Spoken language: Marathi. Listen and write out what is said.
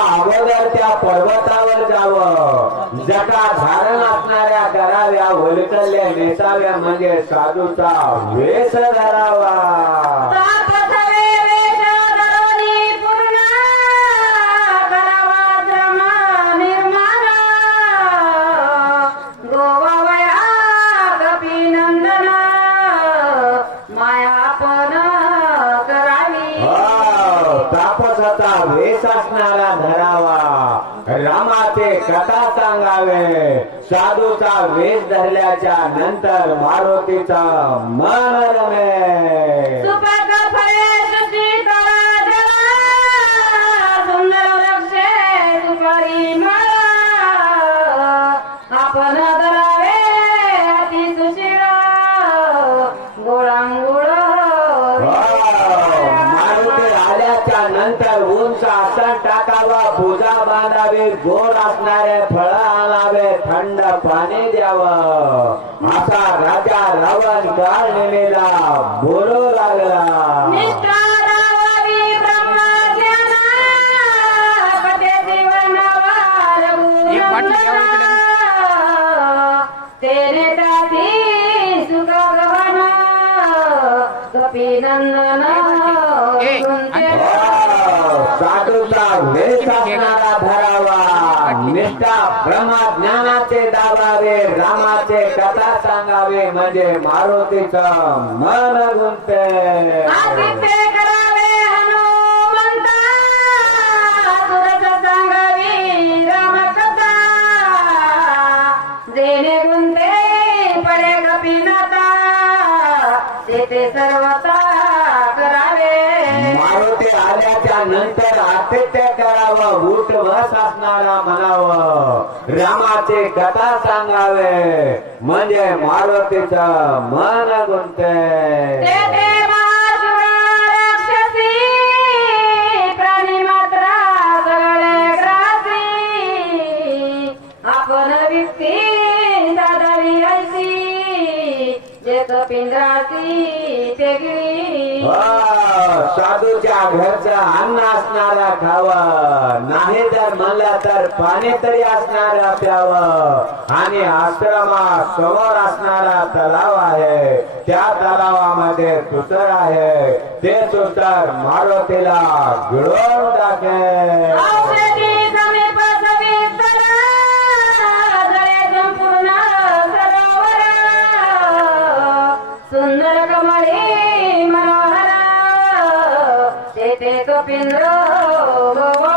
अगोदर त्या पर्वतावर जावं. जटा धारण असणाऱ्या कराव्या वलकल्या नेसाव्या म्हणजे साधूचा वेश धरावा. तापसाचा वेश असणारा धरावा. रामाचे कथा सांगावे. साधूचा वेश धरल्याच्या नंतर मारुतीचा मन रमे. नंतर उंच आसन टाकावा पूजा बांधावी गोड असणारे फळ आणावे थंड पाणी द्यावं. असा राजा रावण काळ नेलेला बोलू लागला. निष्ठा राहावी साधूचा वेश असणारा धरावा निष्ठा ब्रह्मज्ञानाचे दाबावे रामाचे कथा सांगावे म्हणजे मारुतीचं मन गुंते आदित्य नंतर आतिथ्य करावं उठ बस असणारा म्हणावं. रामाचे कथा सांगावे. म्हणजे मारुतीचं मन गुंते पिंजराची ते गिरी साधूच्या घरचा अन्न असणारा खावा. नाही तर म्हणला तर पाणी तरी असणारा प्यावं. आणि आश्रमात समोर असणारा तलाव आहे. त्या तलावामध्ये सुतर आहे. ते सुतर मारुतीला गिळून टाके Te up in oh, oh.